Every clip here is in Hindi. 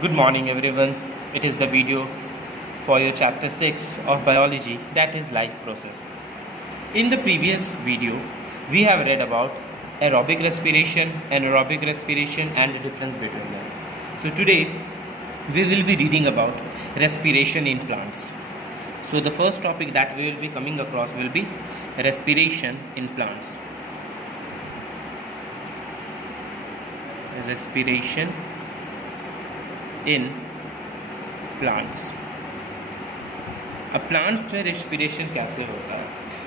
Good morning everyone. It is the video for your chapter 6 of biology, that is life process. In the previous video, we have read about aerobic respiration, anaerobic respiration and the difference between them. So today we will be reading about respiration in plants. So the first topic that we will be coming across will be respiration in plants. Respiration in plants. अब प्लांट्स में रेस्पिरेशन कैसे होता है?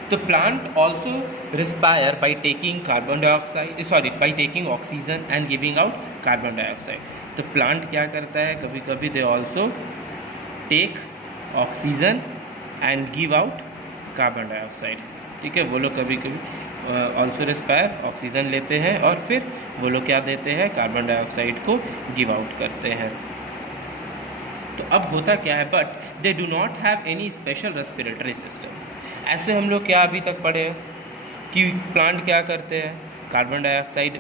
तो plant also respire by taking carbon dioxide by taking oxygen and giving out carbon dioxide. तो प्लांट क्या करता है, कभी कभी they also take oxygen and give out carbon dioxide. ठीक है, वो लोग कभी कभी ऑल्सो रिस्पायर ऑक्सीजन लेते हैं और फिर वो लोग क्या देते हैं, कार्बन डाइऑक्साइड को गिव आउट करते हैं. तो अब होता क्या है, but they do not have any special respiratory system. ऐसे हम लोग क्या अभी तक पढ़े कि प्लांट क्या करते हैं, कार्बन डाइऑक्साइड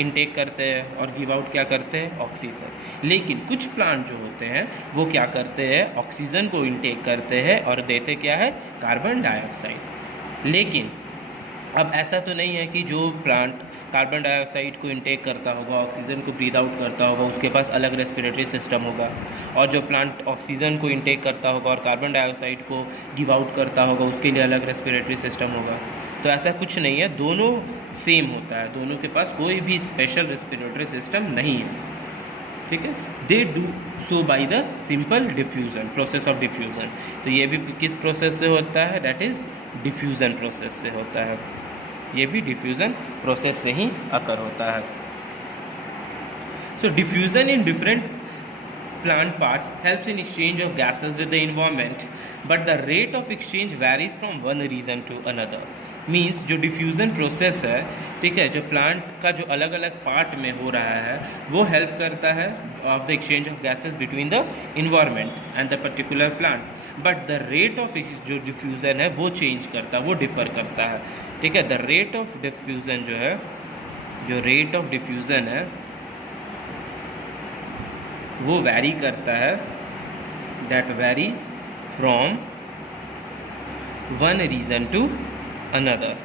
इनटेक करते हैं और गिव आउट क्या करते हैं, ऑक्सीजन. लेकिन कुछ प्लांट जो होते हैं वो क्या करते हैं, ऑक्सीजन को इनटेक करते हैं और देते क्या है, कार्बन डाइऑक्साइड. लेकिन अब ऐसा तो नहीं है कि जो प्लांट कार्बन डाइऑक्साइड को इनटेक करता होगा, ऑक्सीजन को ब्रीथ आउट करता होगा, उसके पास अलग रेस्पिरेटरी सिस्टम होगा, और जो प्लांट ऑक्सीजन को इनटेक करता होगा और कार्बन डाइऑक्साइड को गिव आउट करता होगा उसके लिए अलग रेस्पिरेटरी सिस्टम होगा. तो ऐसा कुछ नहीं है, दोनों सेम होता है, दोनों के पास कोई भी स्पेशल रेस्पिरेटरी सिस्टम नहीं है. ठीक है, they do so by the simple diffusion, process of diffusion. तो ये भी किस प्रोसेस से होता है, डैट इज़ डिफ्यूज़न प्रोसेस से होता है. ये भी डिफ्यूज़न प्रोसेस से ही अकर होता है. So diffusion in different plant parts helps in exchange of gases with the environment, but the rate of exchange varies from one region to another. Means जो डिफ्यूज़न प्रोसेस है, ठीक है, जो प्लांट का जो अलग अलग पार्ट में हो रहा है वो हेल्प करता है of the exchange of gases between the environment and the particular plant. But the rate of जो डिफ्यूज़न है वो चेंज करता है, वो डिफ़र करता है. ठीक है, द रेट ऑफ डिफ्यूज़न जो है, जो रेट ऑफ डिफ्यूज़न है वो वैरी करता है, that varies from one region to another,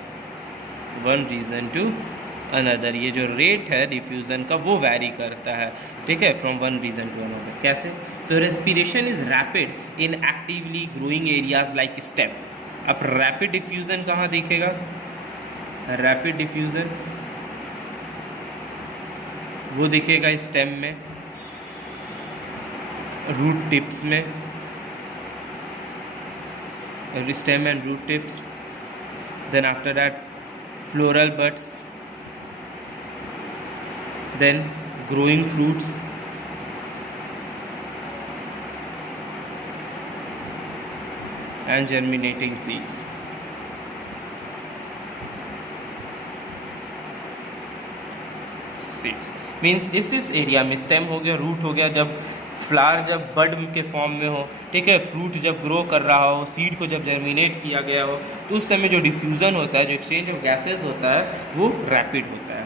one region to another. ये जो रेट है डिफ्यूज़न का वो वैरी करता है. ठीक है, from one region to another. कैसे? तो respiration is rapid in actively growing areas like stem. अब रैपिड डिफ्यूज़न कहाँ दिखेगा, रैपिड डिफ्यूज़न वो दिखेगा स्टेम में, रूट टिप्स में, stem and root tips. Then after that floral buds, then growing fruits, and germinating seeds. Means इस एरिया में स्टेम हो गया, रूट हो गया, जब फ्लावर जब बड के फॉर्म में हो, ठीक है, फ्रूट जब ग्रो कर रहा हो, सीड को जब जर्मिनेट किया गया हो, तो उस समय जो डिफ्यूज़न होता है, जो एक्सचेंज ऑफ गैसेस होता है वो रैपिड होता है.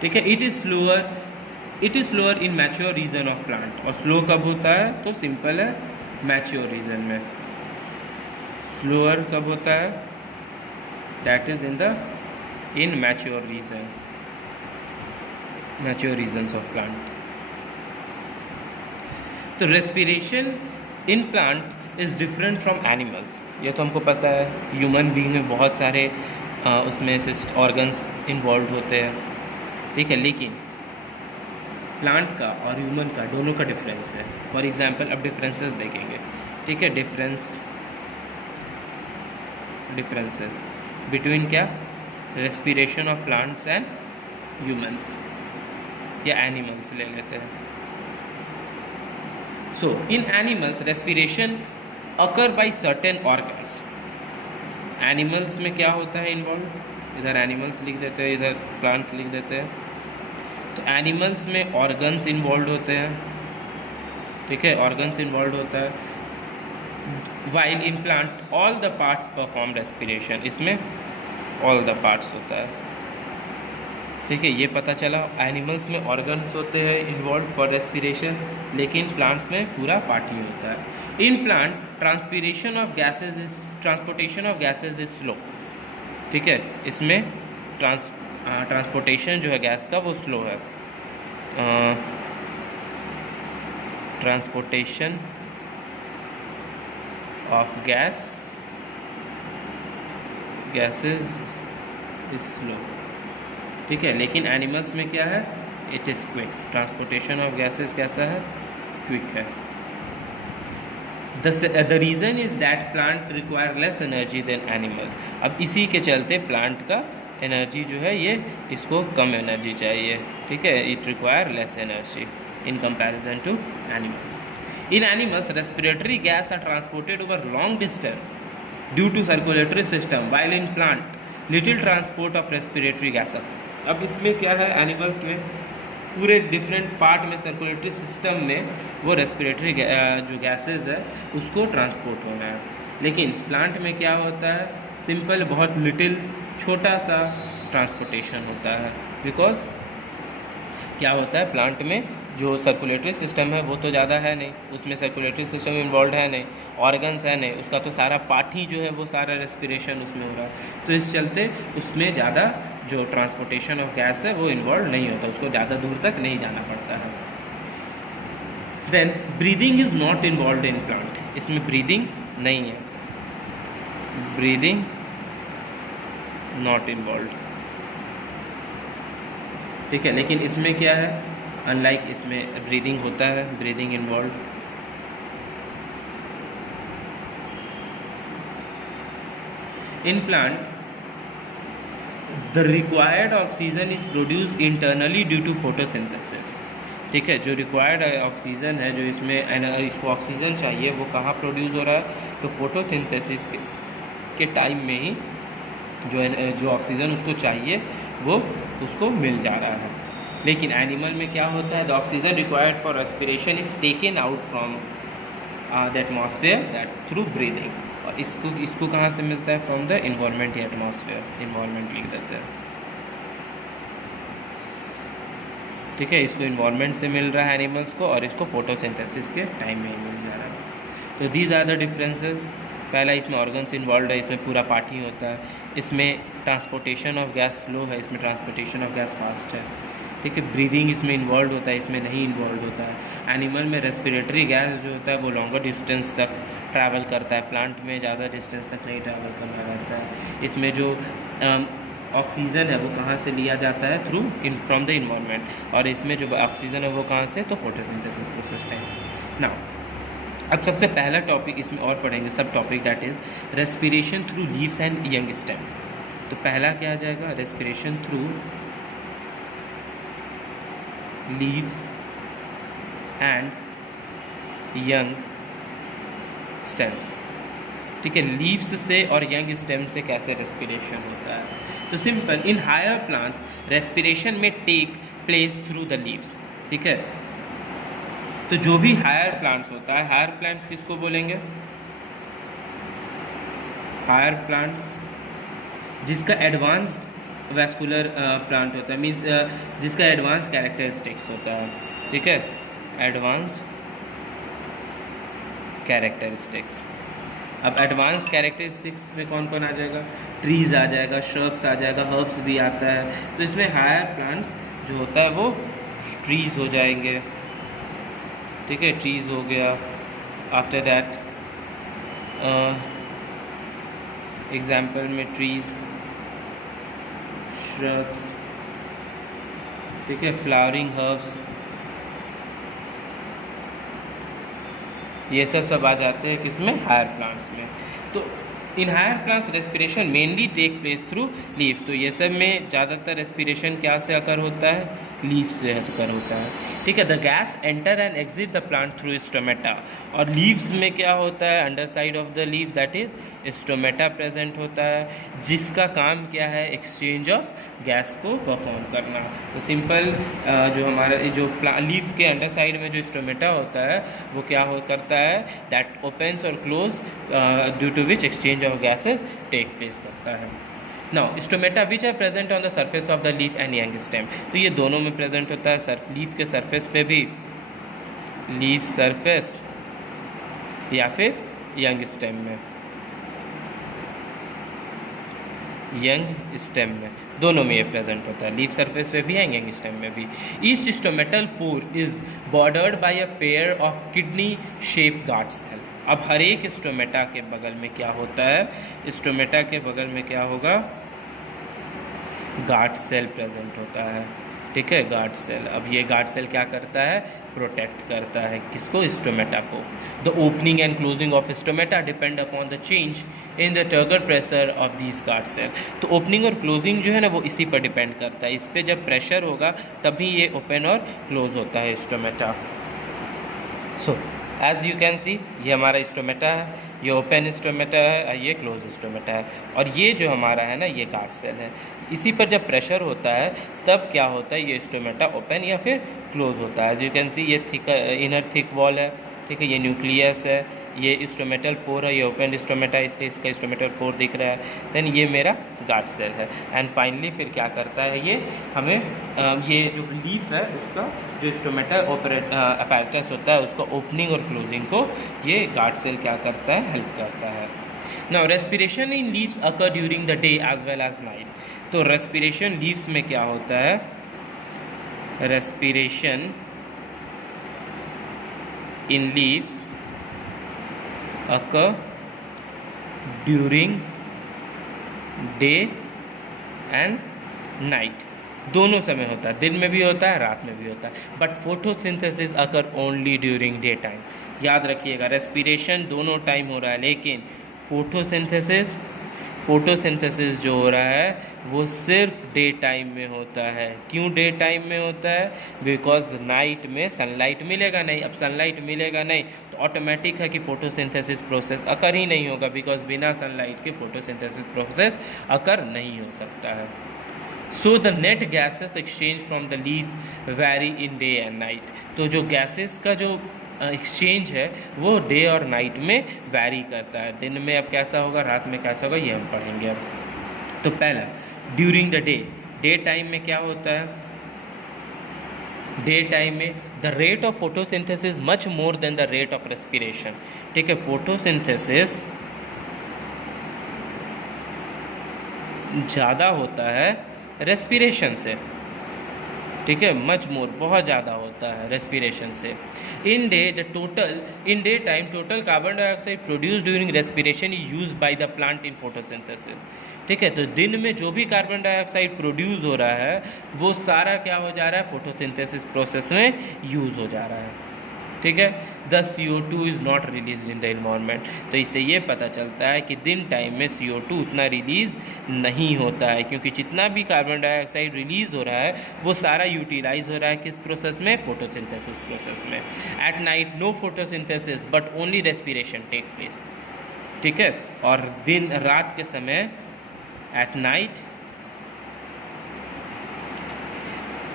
ठीक है, it is slower in mature region of plant. और स्लो कब होता है, तो सिंपल है, मैच्योर रीजन में. स्लोअर कब होता है, that is in mature region, mature regions of plant. तो respiration in plant is different from animals. ये तो हमको पता है, ह्यूमन बीइंग में बहुत सारे उसमें ऑर्गन्स इन्वॉल्व होते हैं. ठीक है, लेकिन प्लांट का और ह्यूमन का दोनों का डिफरेंस है. फॉर एग्जांपल अब डिफरेंसेस देखेंगे. ठीक है, डिफरेंसेस बिटवीन क्या, respiration of plants and humans या एनिमल्स ले लेते हैं. So, in animals, respiration occur by certain organs. Animals में क्या होता है इन्वॉल्व, इधर एनिमल्स लिख देते हैं, इधर प्लांट लिख देते हैं. तो एनिमल्स में ऑर्गन्स इन्वॉल्व होते हैं. ठीक है, ऑर्गन्स इन्वॉल्व होता है. while in plant all the parts perform respiration, इसमें all the parts होता है. ठीक है, ये पता चला एनिमल्स में ऑर्गन्स होते हैं इन्वॉल्व फॉर रेस्पिरेशन, लेकिन प्लांट्स में पूरा पार्ट ही होता है। In plant transportation of gases is slow. ठीक है, इसमें ट्रांसपोर्टेशन जो है गैस का वो स्लो है। Transportation of gases is slow. ठीक है, लेकिन एनिमल्स में क्या है, it is quick. Transportation of gases कैसा है, क्विक है। The reason is that plant require less energy than animal. अब इसी के चलते प्लांट का एनर्जी जो है ये इसको कम एनर्जी चाहिए। ठीक है, it require less energy in comparison to animals. In animals respiratory gas are transported over long distance due to circulatory system, while in plant little transport of respiratory gas. अब इसमें क्या है, एनिमल्स में पूरे डिफरेंट पार्ट में सर्कुलेटरी सिस्टम में वो रेस्पिरेटरी जो गैसेस है उसको ट्रांसपोर्ट होना है, लेकिन प्लांट में क्या होता है, सिंपल बहुत लिटिल छोटा सा ट्रांसपोर्टेशन होता है। बिकॉज क्या होता है, प्लांट में जो सर्कुलेटरी सिस्टम है वो तो ज़्यादा है नहीं, उसमें सर्कुलेटरी सिस्टम इन्वॉल्व है नहीं, ऑर्गन्स है नहीं, उसका तो सारा पार्ट ही जो है वो सारा रेस्पिरेशन उसमें हो रहा है। तो इस चलते उसमें ज़्यादा जो ट्रांसपोर्टेशन ऑफ गैस है वो इन्वॉल्व नहीं होता, उसको ज़्यादा दूर तक नहीं जाना पड़ता है। Then breathing is not involve in plant. इसमें ब्रीदिंग नहीं है, ब्रीदिंग नॉट इन्वॉल्व। ठीक है, लेकिन इसमें क्या है, अनलाइक इसमें ब्रीदिंग होता है, breathing involve. In plant the required oxygen is produce internally due to photosynthesis. ठीक है, जो रिक्वायर्ड ऑक्सीजन है, जो इसमें इसको ऑक्सीजन चाहिए, वो कहाँ प्रोड्यूस हो रहा है, तो फोटोसिंथेसिस के टाइम में ही जो ऑक्सीजन उसको चाहिए वो उसको मिल जा रहा है। लेकिन एनिमल में क्या होता है, the oxygen required for respiration is taken out from the atmosphere that through breathing. और इसको कहाँ से मिलता है, फ्रॉम द इन्वायरमेंट या एटमॉस्फेयर, इन्वायरमेंट लिख देते हैं। ठीक है, इसको इन्वायरमेंट से मिल रहा है एनिमल्स को, और इसको फोटोसिंथेसिस के टाइम में ही मिल जा रहा है। तो दीज आर द डिफरेंसेस। पहला, इसमें ऑर्गन्स इन्वॉल्व है, इसमें पूरा पार्ट ही होता है। इसमें ट्रांसपोर्टेशन ऑफ गैस स्लो है, इसमें ट्रांसपोर्टेशन ऑफ गैस फास्ट है। ठीक है, ब्रीदिंग इसमें इन्वॉल्व होता है, इसमें नहीं इन्वॉल्व होता है। एनिमल में रेस्पिरेटरी गैस जो होता है वो लॉन्गर डिस्टेंस तक ट्रैवल करता है, प्लांट में ज़्यादा डिस्टेंस तक नहीं ट्रैवल करना रहता है। इसमें जो ऑक्सीजन है वो कहाँ से लिया जाता है, थ्रू फ्रॉम द इन्वायरमेंट, और इसमें जो ऑक्सीजन है वो कहाँ से, तो फोटोसिंथेसिस प्रोसेस टाइम। नाउ अब सबसे पहला टॉपिक इसमें और पढ़ेंगे, सब topic, that is respiration through leaves and young stem. तो पहला क्या आ जाएगा, respiration through leaves and young stems. ठीक है, लीव्स से और यंग स्टेम से कैसे रेस्पिरेशन होता है, तो simple, in higher plants respiration में take place through the leaves. ठीक है, तो जो भी हायर प्लांट्स होता है, हायर प्लांट्स किसको बोलेंगे, हायर प्लांट्स जिसका एडवांस्ड वैस्कुलर प्लांट होता है, मीन्स जिसका एडवांस कैरेक्टरिस्टिक्स होता है। ठीक है, एडवांस्ड कैरेक्टरिस्टिक्स। अब एडवांस्ड कैरेक्टरिस्टिक्स में कौन कौन आ जाएगा, ट्रीज़ आ जाएगा, श्रब्स आ जाएगा, हर्ब्स भी आता है। तो इसमें हायर प्लांट्स जो होता है वो ट्रीज़ हो जाएंगे। ठीक है, ट्रीज़ हो गया। आफ्टर दैट एग्जाम्पल में ट्रीज़, श्रब्स, ठीक है, फ्लावरिंग हर्ब्स, ये सब आ जाते हैं किसमें, हायर प्लांट्स में। तो in higher plants respiration mainly take place through leaves. तो ये सब में ज़्यादातर रेस्पिरेशन क्या से अकर होता है, लीव्स से अकर होता है। ठीक है, the gas enter and exit the plant through stomata. और लीव्स में क्या होता है, under side of the leaves that is stomata present होता है, जिसका काम क्या है, एक्सचेंज ऑफ गैस को परफॉर्म करना। तो सिंपल जो हमारा जो लीव के अंडर साइड में जो स्टोमेटा होता है वो क्या करता है, दैट ओपन्स और close due to which exchange of gases take place करता है। Now stomata which are present on the surface of the leaf and young stem, तो ये दोनों में प्रेजेंट होता है, लीफ के सरफेस पे भी, लीफ सरफेस या फिर यंग स्टेम में, यंग स्टेम में, दोनों में ये प्रेजेंट होता है, लीफ सरफेस पे भी है, यंग स्टेम में भी। Each stomatal pore is bordered by a pair of kidney shape guard cell. अब हर एक स्टोमेटा के बगल में क्या होता है, स्टोमेटा के बगल में क्या होगा, गार्ड सेल प्रेजेंट होता है, ठीक है, गार्ड सेल। अब ये गार्ड सेल क्या करता है, प्रोटेक्ट करता है किसको, स्टोमेटा को। The opening and closing of stomata depend upon the change in the turgor pressure of these guard cell. तो ओपनिंग और क्लोजिंग जो है ना वो इसी पर डिपेंड करता है, इस पर जब प्रेशर होगा तभी ये ओपन और क्लोज होता है stomata. So as you can see, ये हमारा स्टोमेटा है, ये ओपन स्टोमेटा है, ये क्लोज स्टोमेटा है, और ये जो हमारा है ना ये गार्ड सेल है। इसी पर जब प्रेशर होता है तब क्या होता है, ये स्टोमेटा ओपन या फिर क्लोज होता है। एज यू कैन सी ये थिक इनर थिक वॉल है, ठीक है, ये न्यूक्लियस है, ये स्टोमेटल पोर है, ये ओपन स्टोमेटा इसलिए इसका स्टोमेटल पोर दिख रहा है। देन ये मेरा गार्ड सेल है। एंड फाइनली फिर क्या करता है ये हमें ये जो लीफ है उसका जो स्टोमेटा अपैरेटस होता है उसका ओपनिंग और क्लोजिंग को ये गार्ड सेल क्या करता है, हेल्प करता है। Now respiration in leaves occur during the day as well as night. तो रेस्पिरेशन लीव्स में क्या होता है, respiration in leaves occur during day and night, दोनों समय होता है, दिन में भी होता है रात में भी होता है। But photosynthesis occur only during day time. याद रखिएगा रेस्पिरेशन दोनों टाइम हो रहा है, लेकिन फोटोसिंथेसिस जो हो रहा है वो सिर्फ डे टाइम में होता है। क्यों डे टाइम में होता है, बिकॉज नाइट में सनलाइट मिलेगा नहीं। अब सनलाइट मिलेगा नहीं तो ऑटोमेटिक है कि फोटोसिंथेसिस प्रोसेस अकर ही नहीं होगा, बिकॉज बिना सनलाइट के फोटोसिंथेसिस प्रोसेस अकर नहीं हो सकता है। So the net gases exchange from the leaf very in day and night. तो जो गैसेस का जो एक्सचेंज है वो डे और नाइट में वैरी करता है। दिन में अब कैसा होगा, रात में कैसा होगा, ये हम पढ़ेंगे अब। तो पहला ड्यूरिंग द डे टाइम में क्या होता है, डे टाइम में the rate of photosynthesis much more than the rate of respiration. ठीक है, फोटोसिंथेसिस ज़्यादा होता है रेस्पिरेशन से, ठीक है, मच मोर बहुत ज़्यादा होता है रेस्पिरेशन से। In day time total carbon dioxide produce during respiration is use by the plant in photosynthesis. ठीक है, तो दिन में जो भी कार्बन डाइऑक्साइड प्रोड्यूस हो रहा है वो सारा क्या हो जा रहा है, फोटोसिंथेसिस प्रोसेस में यूज़ हो जा रहा है। ठीक है, the CO2 is not release in the environment. तो इससे ये पता चलता है कि दिन टाइम में CO2 उतना रिलीज़ नहीं होता है, क्योंकि जितना भी कार्बन डाइऑक्साइड रिलीज़ हो रहा है वो सारा यूटिलाइज हो रहा है किस प्रोसेस में, फोटोसिंथेसिस प्रोसेस में। At night no photosynthesis but only respiration take place. ठीक है, और दिन रात के समय एट नाइट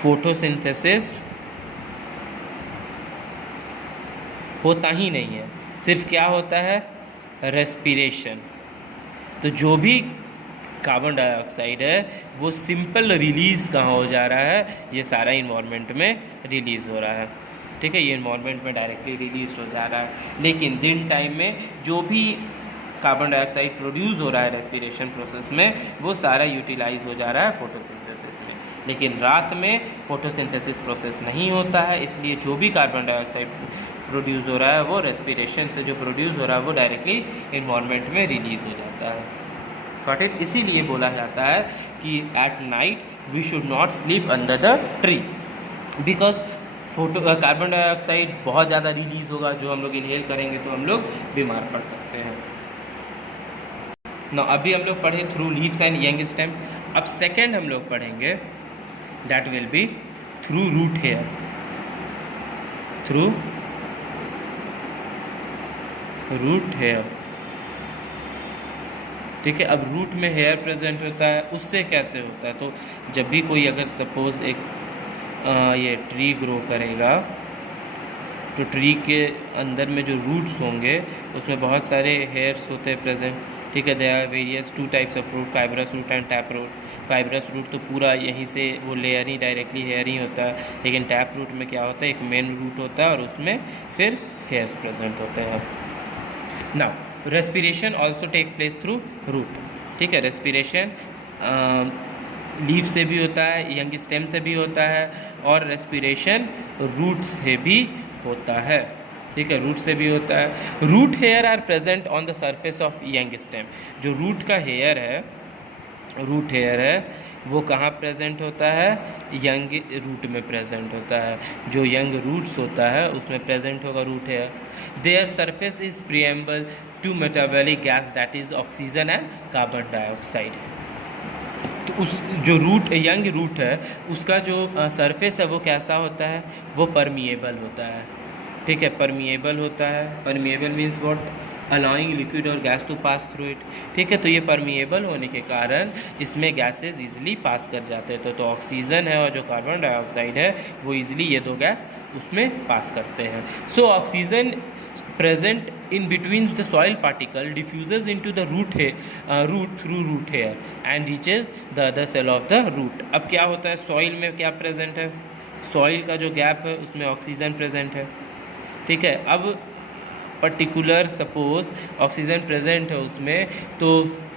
फोटोसिंथेसिस होता ही नहीं है, सिर्फ क्या होता है, रेस्पिरेशन। तो जो भी कार्बन डाइऑक्साइड है वो सिंपल रिलीज़ कहाँ हो जा रहा है, ये सारा इन्वायरमेंट में रिलीज़ हो रहा है। ठीक है, ये इन्वायरमेंट में डायरेक्टली रिलीज हो जा रहा है। लेकिन दिन टाइम में जो भी कार्बन डाइऑक्साइड प्रोड्यूस हो रहा है रेस्पिरेशन प्रोसेस में वो सारा यूटिलाइज हो जा रहा है फोटोसिंथेसिस में। लेकिन रात में फोटोसिंथेसिस प्रोसेस नहीं होता है, इसलिए जो भी कार्बन डाइऑक्साइड प्रोड्यूस हो रहा है वो रेस्पिरेशन से जो प्रोड्यूस हो रहा है वो डायरेक्टली इन्वायरमेंट में रिलीज हो जाता है। Got it? इसीलिए बोला जाता है कि at night we should not sleep under the tree, because carbon dioxide बहुत ज़्यादा रिलीज होगा, जो हम लोग इनहेल करेंगे तो हम लोग बीमार पड़ सकते हैं ना। अभी हम लोग पढ़े through leaves and young stem. अब सेकेंड हम लोग पढ़ेंगे that will be through root hair. Through root hair. ठीक है, अब रूट में हेयर प्रेजेंट होता है, उससे कैसे होता है, तो जब भी कोई अगर सपोज एक ये ट्री ग्रो करेगा तो ट्री के अंदर में जो रूट्स होंगे उसमें बहुत सारे हेयर्स होते हैं प्रेजेंट। ठीक है। There are various 2 types of root, fibrous root and tap root. Fibrous root तो पूरा यहीं से वो लेयर ही डायरेक्टली हेयर ही होता है, लेकिन टैप रूट में क्या होता है, एक मेन रूट होता है और उसमें फिर हेयर्स प्रेजेंट होते हैं। Now respiration also take place through root, ठीक है। रेस्पिरेशन लीफ से भी होता है, यंग स्टेम से भी होता है, और रेस्पिरेशन रूट से भी होता है, ठीक है, रूट से भी होता है। Root hair are present on the surface of young stem. जो रूट का हेयर है, रूट हेयर है, वो कहाँ प्रेजेंट होता है, यंग रूट में प्रेजेंट होता है। जो यंग रूट्स होता है उसमें प्रेजेंट होगा root hair. Their surface is permeable to metabolic gas that is oxygen and carbon dioxide. तो उस जो रूट यंग रूट है उसका जो सरफेस है वो कैसा होता है, वो परमिएबल होता है, ठीक है, परमिएबल होता है। Permeable means what, allowing liquid और gas to pass through it, ठीक है। तो ये परमिएबल होने के कारण इसमें गैसेज इजीली पास कर जाते हैं। तो ऑक्सीजन है और जो कार्बन डाइऑक्साइड है वो इजीली ये दो गैस उसमें पास करते हैं। So oxygen present in between the soil particle diffuses into the root through root hair and reaches the other cell of the root। अब क्या होता है, सॉइल में क्या प्रेजेंट है, सॉइल का जो गैप है उसमें ऑक्सीजन प्रेजेंट है, ठीक है। अब पर्टिकुलर सपोज ऑक्सीजन प्रेजेंट है उसमें, तो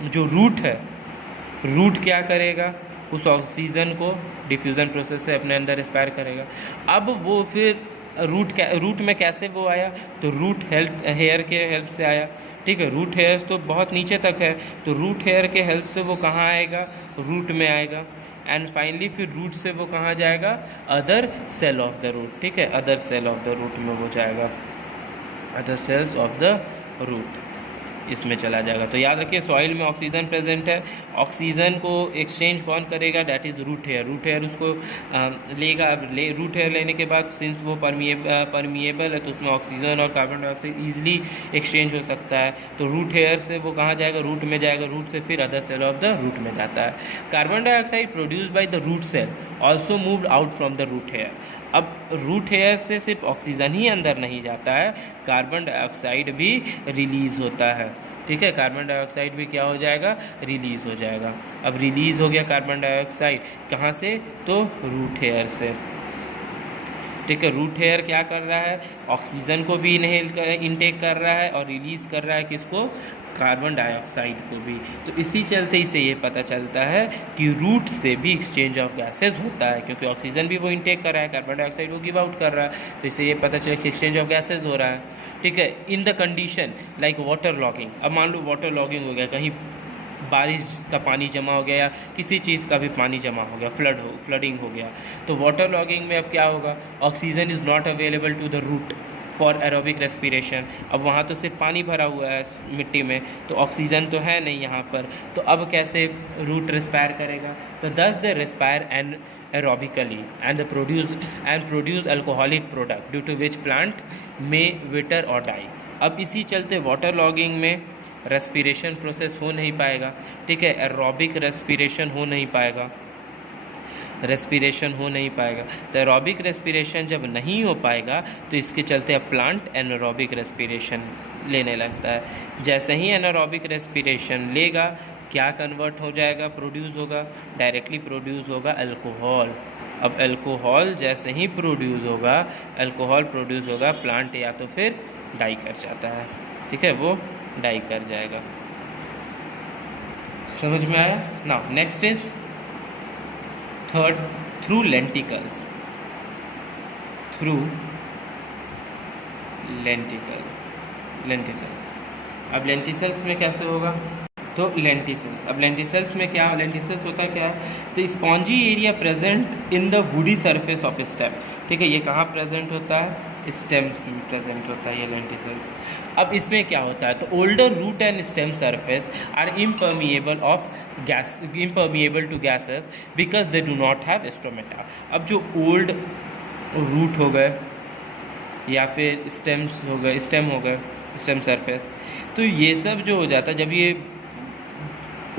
जो रूट है, रूट क्या करेगा, उस ऑक्सीजन को डिफ्यूज़न प्रोसेस से अपने अंदर एक्सपायर करेगा। अब वो फिर रूट में कैसे वो आया, तो रूट हेयर के हेल्प से आया, ठीक है। रूट हेयर तो बहुत नीचे तक है, तो रूट हेयर के हेल्प से वो कहाँ आएगा, रूट में आएगा। एंड फाइनली फिर रूट से वो कहाँ जाएगा, other cell of the root, ठीक है, other cell of the root में वो जाएगा, other cells of the root इसमें चला जाएगा। तो याद रखिए सॉइल में ऑक्सीजन प्रेजेंट है, ऑक्सीजन को एक्सचेंज कौन करेगा, that is root hair. Root hair उसको लेगा, रूट हेयर लेने के बाद सिंस वो परमिएबल है तो उसमें ऑक्सीजन और कार्बन डाइऑक्साइड ईजिली एक्सचेंज हो सकता है। तो रूट हेयर से वो कहाँ जाएगा, रूट में जाएगा, रूट से फिर other cell of the root में जाता है। Carbon dioxide produce by the root cell also moved out from the root hair. अब रूट हेयर से सिर्फ ऑक्सीजन ही अंदर नहीं जाता है, कार्बन डाइऑक्साइड भी रिलीज़ होता है, ठीक है। कार्बन डाइऑक्साइड भी क्या हो जाएगा, रिलीज़ हो जाएगा। अब रिलीज़ हो गया कार्बन डाइऑक्साइड कहाँ से, तो रूट हेयर से, ठीक है। रूट हेयर क्या कर रहा है, ऑक्सीजन को भी इनटेक कर रहा है और रिलीज़ कर रहा है किसको, कार्बन डाइऑक्साइड को भी। तो इसी चलते इसे ये पता चलता है कि रूट से भी एक्सचेंज ऑफ गैसेस होता है, क्योंकि ऑक्सीजन भी वो इनटेक कर रहा है, कार्बन डाइऑक्साइड वो गिव आउट कर रहा है, तो इससे ये पता चला कि एक्सचेंज ऑफ गैसेस हो रहा है, ठीक है। In the condition like water logging, अब मान लो वाटर लॉगिंग हो गया, कहीं बारिश का पानी जमा हो गया या किसी चीज़ का भी पानी जमा हो गया, फ्लडिंग हो गया, तो वाटर लॉगिंग में अब क्या होगा, oxygen is not available to the root for aerobic respiration. अब वहाँ तो सिर्फ पानी भरा हुआ है मिट्टी में, तो ऑक्सीजन तो है नहीं यहाँ पर, तो अब कैसे रूट रेस्पायर करेगा, तो thus they respire and aerobically and produce alcoholic product due to which plant में विटर और डाई। अब इसी चलते वाटर लॉगिंग में रेस्पिरेशन प्रोसेस हो नहीं पाएगा, ठीक है, एरोबिक रेस्पिरेशन हो नहीं पाएगा, रेस्पिरेशन हो नहीं पाएगा। तो एरोबिक रेस्पिरेशन जब नहीं हो पाएगा तो इसके चलते अब प्लांट एनारोबिक रेस्पिरेशन लेने लगता है। जैसे ही एनारोबिक रेस्पिरेशन लेगा क्या कन्वर्ट हो जाएगा, प्रोड्यूस होगा, डायरेक्टली प्रोड्यूस होगा अल्कोहल। अब अल्कोहल जैसे ही प्रोड्यूस होगा, अल्कोहल प्रोड्यूस होगा, प्लांट या तो फिर डाई कर जाता है, ठीक है, वो डाई कर जाएगा। समझ में आया। Now next is third, through lenticels, through lenticels. अब लेंटिसल्स में कैसे होगा, तो लेंटिसल्स, अब लेंटिसल्स में क्या, लेंटिसल्स होता क्या है, तो spongy area present in the woody surface of stem, ठीक है, ये कहाँ प्रेजेंट होता है, स्टेम में प्रेजेंट होता है ये लेंटिसल्स। अब इसमें क्या होता है, तो older root and stem surface are impermeable to gases because they do not have stomata. अब जो ओल्ड रूट हो गए या फिर स्टेम्स हो गए, स्टेम हो गए, स्टेम सरफेस, तो ये सब जो हो जाता है जब ये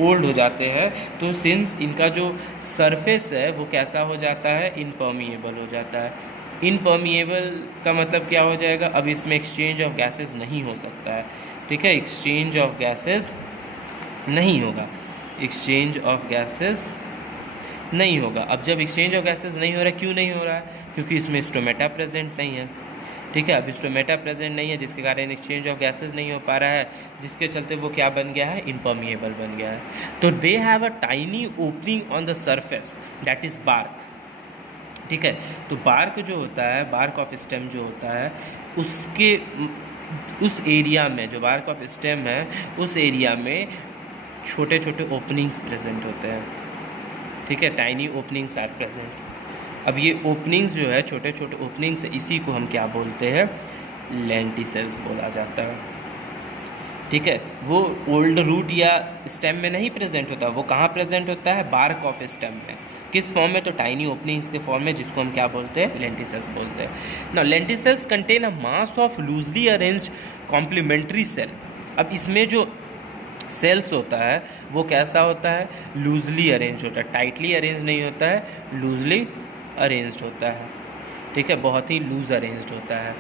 ओल्ड हो जाते हैं तो सिंस इनका जो सरफेस है वो कैसा हो जाता है, इम्पर्मिएबल हो जाता है। इनपर्मिएबल का मतलब क्या हो जाएगा, अब इसमें एक्सचेंज ऑफ गैसेस नहीं हो सकता है, ठीक है, एक्सचेंज ऑफ गैसेस नहीं होगा, एक्सचेंज ऑफ गैसेस नहीं होगा। अब जब एक्सचेंज ऑफ गैसेस नहीं हो रहा है, क्यों नहीं हो रहा है? क्योंकि इसमें स्टोमेटा प्रेजेंट नहीं है, ठीक है। अब स्टोमेटा प्रेजेंट नहीं है जिसके कारण एक्सचेंज ऑफ गैसेस नहीं हो पा रहा है, जिसके चलते वो क्या बन गया है? इम्पर्मिएबल बन गया है। तो they have a tiny opening on the surface that is bark, ठीक है। तो बार्क जो होता है, बार्क ऑफ स्टेम जो होता है, उसके उस एरिया में, जो बार्क ऑफ स्टेम है उस एरिया में छोटे छोटे ओपनिंग्स प्रेजेंट होते हैं, ठीक है। Tiny openings are present. अब ये ओपनिंग्स जो है, छोटे छोटे ओपनिंग्स, इसी को हम क्या बोलते हैं? लेंटिसेल्स बोला जाता है, ठीक है। वो ओल्ड रूट या स्टेम में नहीं प्रेजेंट होता, वो कहाँ प्रेजेंट होता है? बार्क ऑफ स्टेम में। किस फॉर्म में? तो टाइनी ओपनिंग्स के फॉर्म में, जिसको हम क्या बोलते हैं? लेंटिसेल्स बोलते हैं। Now lenticels contain a mass of loosely arranged complementary cell. अब इसमें जो सेल्स होता है वो कैसा होता है? लूजली अरेंज होता है, टाइटली अरेंज नहीं होता है, लूजली अरेंज्ड होता है, ठीक है। बहुत ही लूज अरेंज्ड होता है।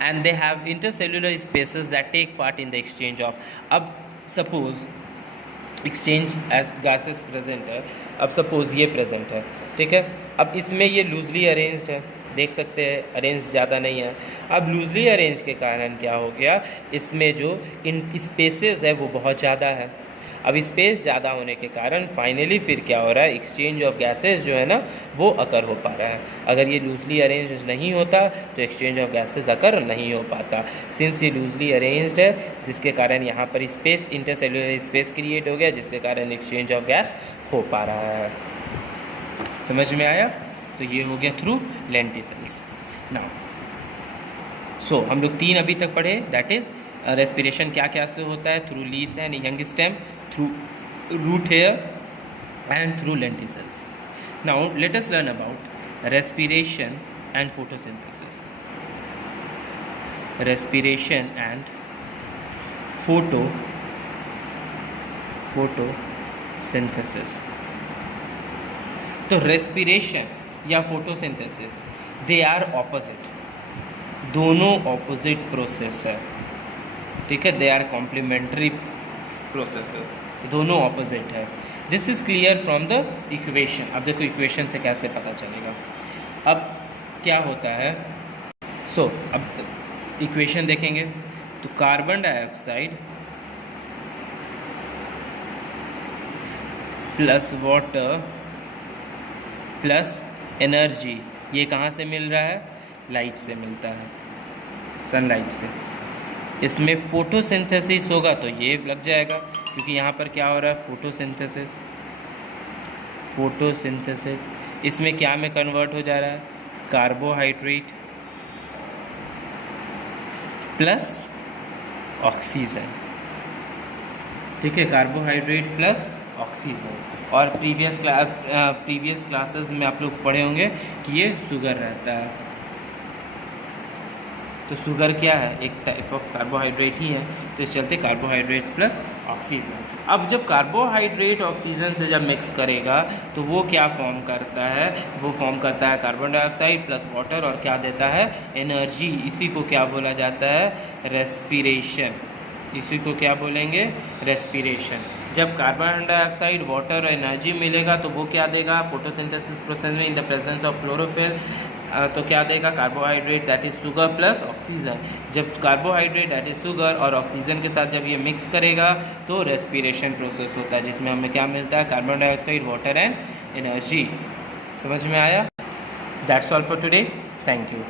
And they have intercellular spaces that take part in the exchange of. अब suppose exchange as gases present है, अब सपोज ये प्रेजेंट है, ठीक है। अब इसमें ये लूजली अरेंज्ड है, देख सकते हैं अरेंज ज़्यादा नहीं है। अब लूजली अरेंज के कारण क्या हो गया? इसमें जो इन स्पेसेस है वो बहुत ज़्यादा है। अब स्पेस ज़्यादा होने के कारण फाइनली फिर क्या हो रहा है? एक्सचेंज ऑफ गैसेस जो है ना वो अकर हो पा रहा है। अगर ये लूजली अरेंज नहीं होता तो एक्सचेंज ऑफ गैसेस अकर नहीं हो पाता। सिंस ये लूजली अरेंज्ड है, जिसके कारण यहाँ पर स्पेस, इंटरसेल्युलर स्पेस क्रिएट हो गया, जिसके कारण एक्सचेंज ऑफ गैस हो पा रहा है। समझ में आया? तो ये हो गया थ्रू लेंटिसेल्स। नाउ सो हम लोग 3 अभी तक पढ़े, दैट इज़ रेस्पिरेशन क्या क्या से होता है? Through leaves and young stem, through root hair and through lenticels. Now let us learn about respiration and photosynthesis. Respiration and photosynthesis. तो रेस्पिरेशन या फोटोसिंथेसिस, दे आर ऑपोजिट, दोनों ऑपोजिट प्रोसेस है, ठीक है। दे आर कॉम्प्लीमेंट्री प्रोसेसेस, दोनों ऑपोजिट है। This is clear from the equation. अब देखो इक्वेशन से कैसे पता चलेगा। अब क्या होता है? अब इक्वेशन देखेंगे तो carbon dioxide plus water plus energy, ये कहाँ से मिल रहा है? लाइट से मिलता है, सनलाइट से। इसमें फोटोसिंथेसिस होगा तो ये लग जाएगा, क्योंकि यहाँ पर क्या हो रहा है? फोटोसिंथेसिस। इसमें क्या में कन्वर्ट हो जा रहा है? कार्बोहाइड्रेट प्लस ऑक्सीजन, ठीक है। Carbohydrate plus oxygen. और प्रीवियस क्लासेस में आप लोग पढ़े होंगे कि ये शुगर रहता है। तो शुगर क्या है? एक टाइप ऑफ कार्बोहाइड्रेट ही है, तो इस चलते कार्बोहाइड्रेट्स प्लस ऑक्सीजन। अब जब कार्बोहाइड्रेट ऑक्सीजन से जब मिक्स करेगा तो वो क्या फॉर्म करता है? वो फॉर्म करता है कार्बन डाइऑक्साइड प्लस वाटर, और क्या देता है? एनर्जी। इसी को क्या बोला जाता है? रेस्पिरेशन। इसी को क्या बोलेंगे? रेस्पिरेशन। जब कार्बन डाइऑक्साइड, वाटर और एनर्जी मिलेगा तो वो क्या देगा? फोटोसिंथेसिस प्रोसेस में in the presence of chlorophyll, तो क्या देगा? Carbohydrate that is sugar plus oxygen. जब कार्बोहाइड्रेट दैट इज़ शुगर और ऑक्सीजन के साथ जब ये मिक्स करेगा तो रेस्पिरेशन प्रोसेस होता है, जिसमें हमें क्या मिलता है? Carbon dioxide, water and energy. समझ में आया? That's all for today. Thank you.